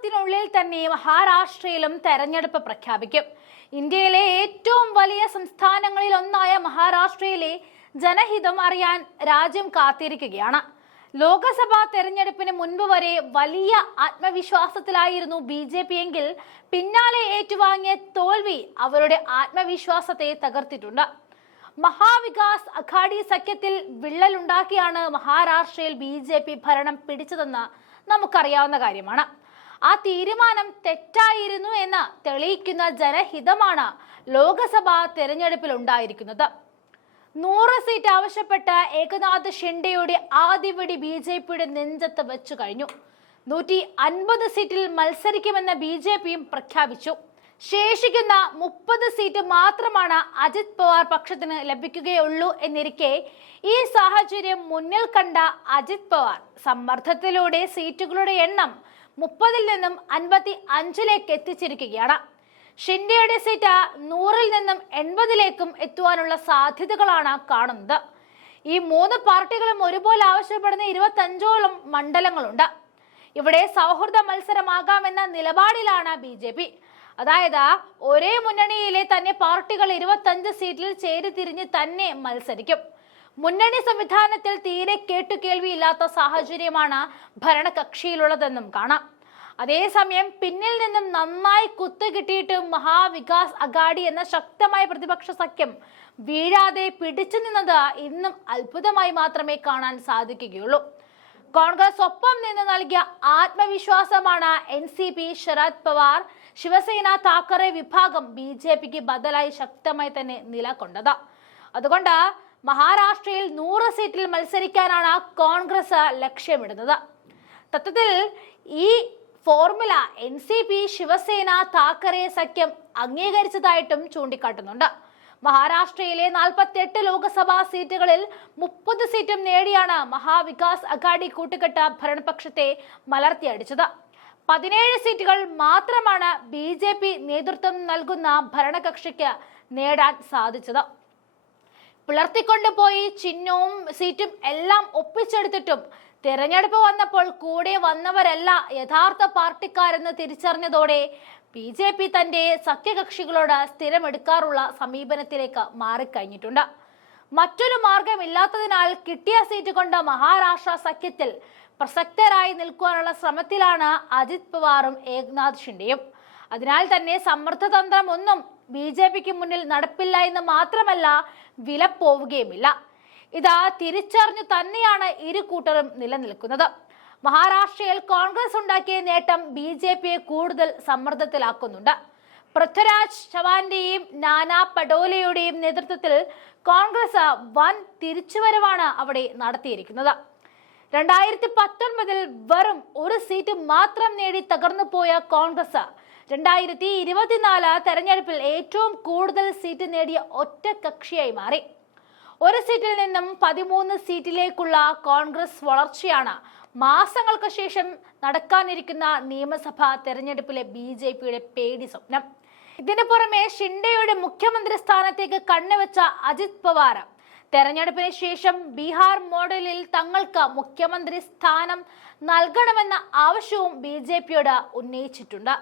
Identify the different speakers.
Speaker 1: മാസത്തിനുള്ളിൽ തന്നെ മഹാരാഷ്ട്രയിലും തെരഞ്ഞെടുപ്പ് പ്രഖ്യാപിക്കും. ഇന്ത്യയിലെ ഏറ്റവും വലിയ സംസ്ഥാനങ്ങളിൽ ഒന്നായ മഹാരാഷ്ട്രയിലെ ജനഹിതം അറിയാൻ രാജ്യം കാത്തിരിക്കുകയാണ്. ലോക്സഭാ തെരഞ്ഞെടുപ്പിന് മുൻപ് വരെ വലിയ ആത്മവിശ്വാസത്തിലായിരുന്നു ബി ജെ പി എങ്കിൽ പിന്നാലെ ഏറ്റുവാങ്ങിയ തോൽവി അവരുടെ ആത്മവിശ്വാസത്തെ തകർത്തിട്ടുണ്ട്. മഹാവികാസ് അഘാഡി സഖ്യത്തിൽ വിള്ളലുണ്ടാക്കിയാണ് മഹാരാഷ്ട്രയിൽ ബി ജെ പി ഭരണം പിടിച്ചതെന്ന് നമുക്കറിയാവുന്ന കാര്യമാണ്. ആ തീരുമാനം തെറ്റായിരുന്നു എന്ന് തെളിയിക്കുന്ന ജനഹിതമാണ് ലോക്സഭാ തെരഞ്ഞെടുപ്പിൽ ഉണ്ടായിരിക്കുന്നത് നൂറ് സീറ്റ് ആവശ്യപ്പെട്ട ഏകനാഥ് ഷിൻഡെയുടെ ആദ്യപടി ബി ജെ പിയുടെ നെഞ്ചത്ത് വെച്ചു കഴിഞ്ഞു. നൂറ്റി അൻപത് സീറ്റിൽ മത്സരിക്കുമെന്ന് ബി ജെ പിയും പ്രഖ്യാപിച്ചു. ശേഷിക്കുന്ന മുപ്പത് സീറ്റ് മാത്രമാണ് അജിത് പവാർ പക്ഷത്തിന് ലഭിക്കുകയുള്ളൂ എന്നിരിക്കെ ഈ സാഹചര്യം മുന്നിൽ കണ്ട അജിത് പവാർ സമ്മർദ്ദത്തിലൂടെ സീറ്റുകളുടെ എണ്ണം മുപ്പതിൽ നിന്നും അൻപത്തി അഞ്ചിലേക്ക് എത്തിച്ചിരിക്കുകയാണ്. ഷിൻഡിയുടെ സീറ്റ് നൂറിൽ നിന്നും എൺപതിലേക്കും എത്തുവാനുള്ള സാധ്യതകളാണ് കാണുന്നത്. ഈ മൂന്ന് പാർട്ടികളും ഒരുപോലെ ആവശ്യപ്പെടുന്ന ഇരുപത്തഞ്ചോളം മണ്ഡലങ്ങളുണ്ട്. ഇവിടെ സൗഹൃദ മത്സരമാകാമെന്ന നിലപാടിലാണ് ബി ജെ പി. അതായത് ഒരേ മുന്നണിയിലെ തന്നെ പാർട്ടികൾ ഇരുപത്തഞ്ച് സീറ്റിൽ ചേരിതിരിഞ്ഞ് തന്നെ മത്സരിക്കും. മുന്നണി സംവിധാനത്തിൽ തീരെ കേട്ടുകേൾവിയില്ലാത്ത സാഹചര്യമാണ് ഭരണകക്ഷിയിലുള്ളതെന്നും കാണാം. അതേസമയം പിന്നിൽ നിന്നും നന്നായി കുത്തു കിട്ടിയിട്ട് മഹാവികാസ് അഗാഡി എന്ന ശക്തമായ പ്രതിപക്ഷ സഖ്യം വീഴാതെ പിടിച്ചു നിന്നത് ഇന്നും അത്ഭുതമായി മാത്രമേ കാണാൻ സാധിക്കുകയുള്ളൂ. കോൺഗ്രസ് ഒപ്പം നിന്ന് നൽകിയ ആത്മവിശ്വാസമാണ് N C P Sharad Pawar. Shiv Sena Thackeray വിഭാഗം ബി ജെ പിക്ക് ബദലായി ശക്തമായി തന്നെ നിലകൊണ്ടത്. അതുകൊണ്ട് മഹാരാഷ്ട്രയിൽ നൂറ് സീറ്റിൽ മത്സരിക്കാനാണ് കോൺഗ്രസ് ലക്ഷ്യമിടുന്നത്. തത്വത്തിൽ ഈ formula N C P Shiv Sena Thackeray സഖ്യം അംഗീകരിച്ചതായിട്ടും ചൂണ്ടിക്കാട്ടുന്നുണ്ട്. മഹാരാഷ്ട്രയിലെ നാൽപ്പത്തെട്ട് ലോക്സഭാ സീറ്റുകളിൽ മുപ്പത് സീറ്റും നേടിയാണ് മഹാവികാസ് അഘാഡി കൂട്ടുകെട്ട ഭരണപക്ഷത്തെ മലർത്തിയടിച്ചത്. പതിനേഴ് സീറ്റുകൾ മാത്രമാണ് ബി നേതൃത്വം നൽകുന്ന ഭരണകക്ഷിക്ക് നേടാൻ സാധിച്ചത്. പിളർത്തിക്കൊണ്ടുപോയി ചിഹ്നവും സീറ്റും എല്ലാം ഒപ്പിച്ചെടുത്തിട്ടും തിരഞ്ഞെടുപ്പ് വന്നപ്പോൾ കൂടെ വന്നവരല്ല യഥാർത്ഥ പാർട്ടിക്കാരെന്ന് തിരിച്ചറിഞ്ഞതോടെ ബി ജെ പി തന്റെ സഖ്യകക്ഷികളോട് സ്ഥിരമെടുക്കാറുള്ള സമീപനത്തിലേക്ക് മാറിക്കഴിഞ്ഞിട്ടുണ്ട്. മറ്റൊരു മാർഗമില്ലാത്തതിനാൽ കിട്ടിയ സീറ്റ് കൊണ്ട് മഹാരാഷ്ട്ര സഖ്യത്തിൽ പ്രസക്തരായി നിൽക്കുവാനുള്ള ശ്രമത്തിലാണ് അജിത് പവാറും ഏക്നാഥ് ഷിൻഡെയും. അതിനാൽ തന്നെ സമ്മർദ്ദതന്ത്രം ഒന്നും ബി ജെ പിക്ക് മുന്നിൽ നടപ്പില്ല എന്ന് മാത്രമല്ല വില പോവുകയുമില്ല. ഇതാ തിരിച്ചറിഞ്ഞു തന്നെയാണ് ഇരു കൂട്ടരും നിലനിൽക്കുന്നത്. മഹാരാഷ്ട്രയിൽ കോൺഗ്രസ് ഉണ്ടാക്കിയ നേട്ടം ബി ജെ പിയെ കൂടുതൽ സമ്മർദ്ദത്തിലാക്കുന്നുണ്ട്. പൃഥ്വിരാജ് ചവാന്റെയും നാനാ പടോലയുടെയും നേതൃത്വത്തിൽ കോൺഗ്രസ് വൻ തിരിച്ചുവരവാണ് അവിടെ നടത്തിയിരിക്കുന്നത്. രണ്ടായിരത്തി പത്തൊൻപതിൽ വെറും ഒരു സീറ്റ് മാത്രം നേടി തകർന്നു പോയ കോൺഗ്രസ് രണ്ടായിരത്തി ഇരുപത്തിനാല് തെരഞ്ഞെടുപ്പിൽ ഏറ്റവും കൂടുതൽ സീറ്റ് നേടിയ ഒറ്റ കക്ഷിയായി മാറി. ഒരു സീറ്റിൽ നിന്നും പതിമൂന്ന് സീറ്റിലേക്കുള്ള കോൺഗ്രസ് വളർച്ചയാണ് മാസങ്ങൾക്ക് ശേഷം നടക്കാനിരിക്കുന്ന നിയമസഭാ തെരഞ്ഞെടുപ്പിലെ ബി ജെ പിയുടെ പേടി സ്വപ്നം. ഇതിനു പുറമെ ഷിൻഡെയുടെ മുഖ്യമന്ത്രി സ്ഥാനത്തേക്ക് കണ്ണുവെച്ച അജിത് പവാർ തെരഞ്ഞെടുപ്പിന് ശേഷം ബീഹാർ മോഡലിൽ തങ്ങൾക്ക് മുഖ്യമന്ത്രി സ്ഥാനം നൽകണമെന്ന ആവശ്യവും ബി ജെ പിയോട് ഉന്നയിച്ചിട്ടുണ്ട്.